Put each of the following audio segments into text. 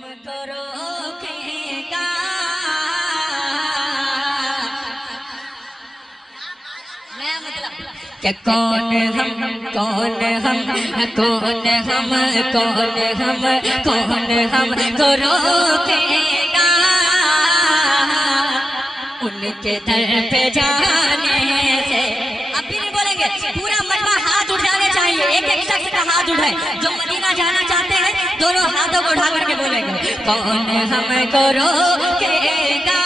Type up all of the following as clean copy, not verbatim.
ہم کو روکے گا نیا مطلب کہ کون ہم کو روکے گا ان کے در پہ جانے سے. اب بھی نہیں بولیں گے, پورا مجمع ہاتھ اٹھانے چاہیے, ایک شخص کا ہاتھ اٹھائے جو مدینہ جانا چاہتے ہیں, دونوں ہاتھوں کو اٹھا کر کے بولیں گے کون ہم کو روکے گا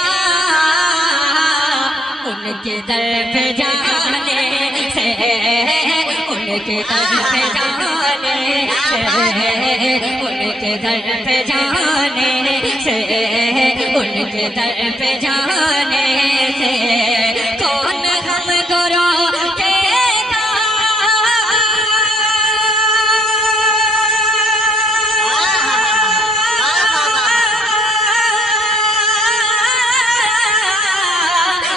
ان کے در پہ جانے سے, ان کے در پہ جانے سے, ان کے در پہ جانے سے, ان کے در پہ جانے سے. کون ہم کو روکے گا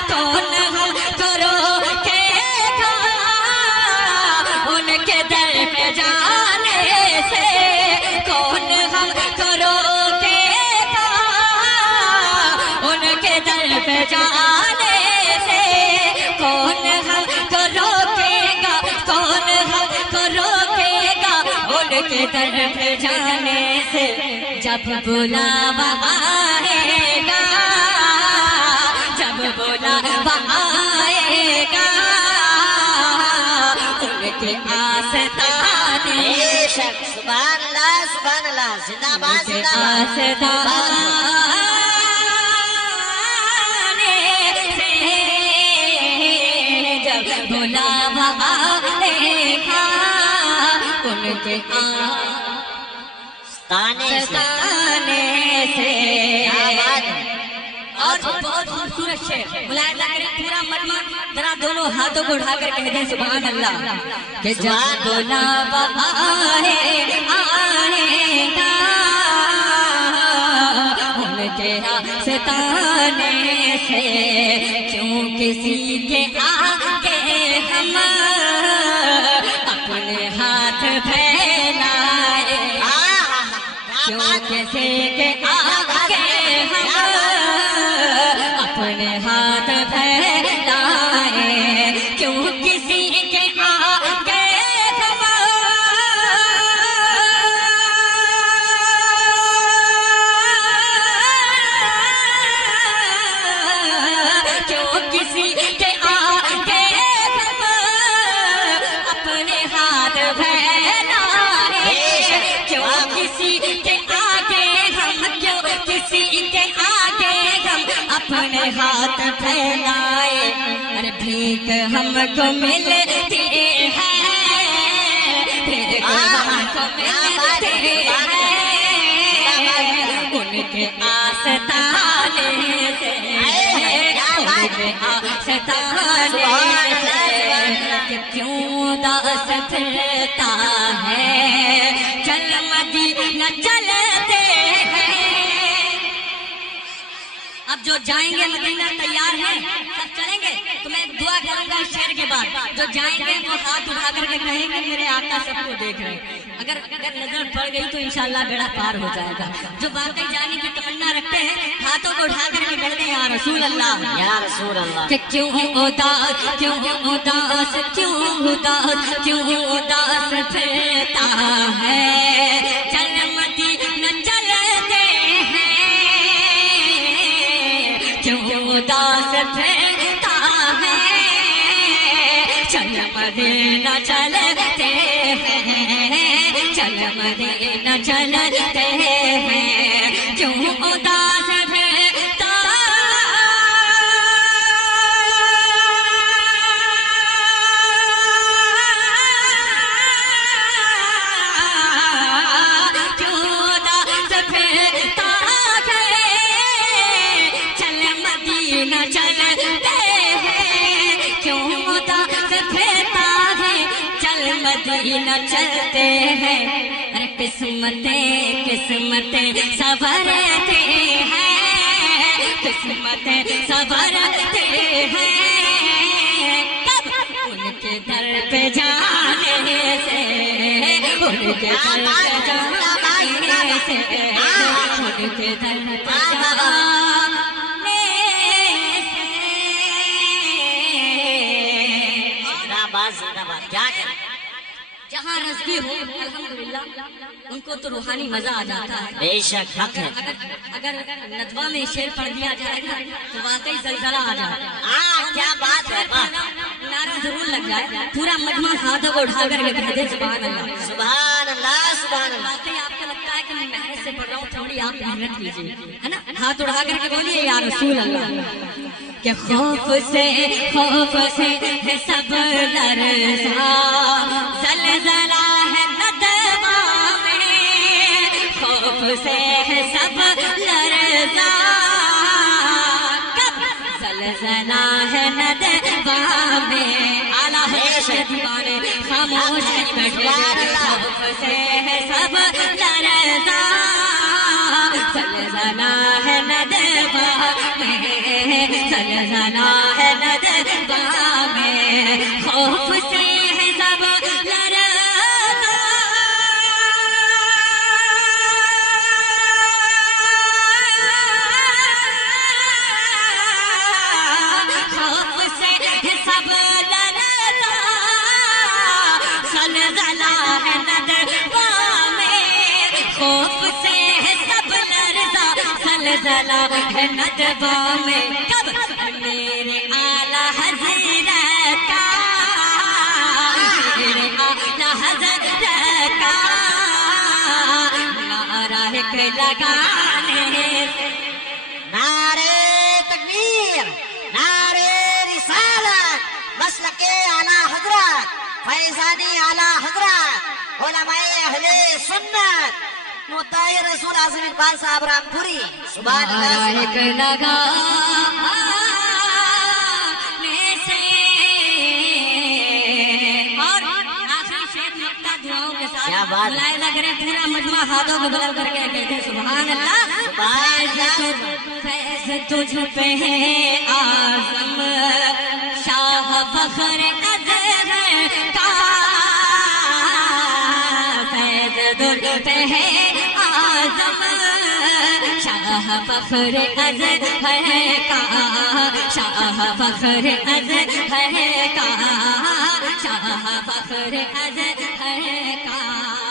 کون ہم کو روکے گا ان کے در پہ جانے سے. کون ہم کو روکے گا ان کے در پہ جانے سے. کون ہم کو روکے گا, کون ہم کو روکے گا ان کے در پہ جانے سے. جب بلاوا آئے گا, جب بلاوا آئے گا ان کے آستانے, سبحان اللہ سبحان اللہ, زندہ باد زندہ باد. آستانے سے جب بلاوا آئے گا ان کے تانے سے. اور اور بہت خوبصورت شعر, ملاحظہ کریں پورا مجمع ذرا دونوں ہاتھوں کو اٹھا کر کہہ دیں سبحان اللہ کہ جب بلاوا آئے گا ان کے آستانے سے. کیوں کسی کے آگے ہم اپنے ہاتھ پھیلائے, کیوں کسی کے آگے ہم اپنے ہاتھ پھیلائے, کیوں کسی کے آگے ہم کیوں کسی کے آگے ہم اپنے ہاتھ پھیلائے, کیوں کسی کے آگے ہم, کیوں کسی کے آگے ہم اپنے ہاتھ پھیلائے. ارے بھیک ہم کو ملتی ہے, بھیک ہم کو ملتی ہے ان کے آستانے سے, ان کے آستانے سے. کہ کیوں داس پھرتا ہے چل مدینہ چلتے ہیں. اب جو جائیں گے مدینہ تیار ہیں, سب چلیں گے, تو میں دعا کروں گا اس شعر کے بعد. جو جائیں گے وہ ہاتھ اٹھا کر کے کہیں گے میرے آقا سب کو دیکھ رہے ہیں. اگر نظر پڑ گئی تو انشاءاللہ بیڑا پار ہو جائے گا. جو واقعی جانے کی تمنا رکھتے ہیں ہاتھوں کو اٹھا کر کے کہہ دیں یا رسول اللہ, یا رسول اللہ. کہ کیوں اداس, کیوں اداس, کیوں اداس, کیوں اداس پھرتا ہے چل مدینہ چلتے ہیں, کیوں اداس پھرتا ہے چل مدینہ چلتے ہیں, چل مدینہ چلتے ہیں. کیوں اداس پھرتا مدینہ چلتے ہیں. ارے قسمتیں قسمتیں سنورتے ہیں, قسمتیں سنورتے ہیں. کب ان کے در پہ جانے سے, ان کے در پہ جانے سے, کے در پہ جانے سے زندہ باد کیا کریں جہاں رزقی ہو الحمدللہ ان کو تو روحانی مزہ آ جاتا ہے بے شک حق ہے اگر ندوہ میں شعر پڑھ دیا جائے گا تو واقعی زلزلہ آ جائے گا ہاں کیا بات ہے نعرہ ضرور لگ جائے پورا مجمع ہاتھوں کو اٹھا کر کے کہہ دے سبحان اللہ سبحان اللہ سبحان اللہ واقعی آپ کو لگتا ہے کہ میں محنت سے پڑھ رہا ہوں تھوڑی آپ محنت کیجیے ہے نا ہاتھ اٹھا کر کے بولیے یا رسول اللہ کہ خوف سے ہے سب لرزا زلزلہ ہے ندوہ میں خوف سے ہے سب لرزا کب زلزلہ ہے ندوہ میں اعلیٰ حضرت دیوانے خاموش نہیں بیٹھے خوف سے ہے سب لرزا زلزلہ ہے ندوہ میں زلزلہ ہے ندوہ میں خوف سے ہے سب لرزا خوف سے ہے سب لرزا زلزلہ ہے ندوہ میں خوف سے ہے سب لرزا زلزلہ ہے ندوہ میں کب میرے اعلیٰ حضرت کا میرے اعلیٰ حضرت کا نعرہ لگانے سے نعرے تکبیر نعرے رسالت مسلک اعلیٰ حضرت فیضانی اعلیٰ حضرت علماء اہل سنت مدعی رسول اعظم اقبال صاحب رامپوری سبحان اللہ لگانے سے اور آخری شیخ مقطع دعاؤں کے ساتھ کیا بات ملاحظہ کریں پورا مجمع ہاتھوں کو بلند کر کے کہتے ہیں سبحان اللہ فیض تجھ پہ ہے اعظم شاہ فخر ازہر کا فیض تجھ پہ ہے اعظم شاہ فخر ازہر کا شاہ فخر ازہر کا شاہ فخر ازہر کا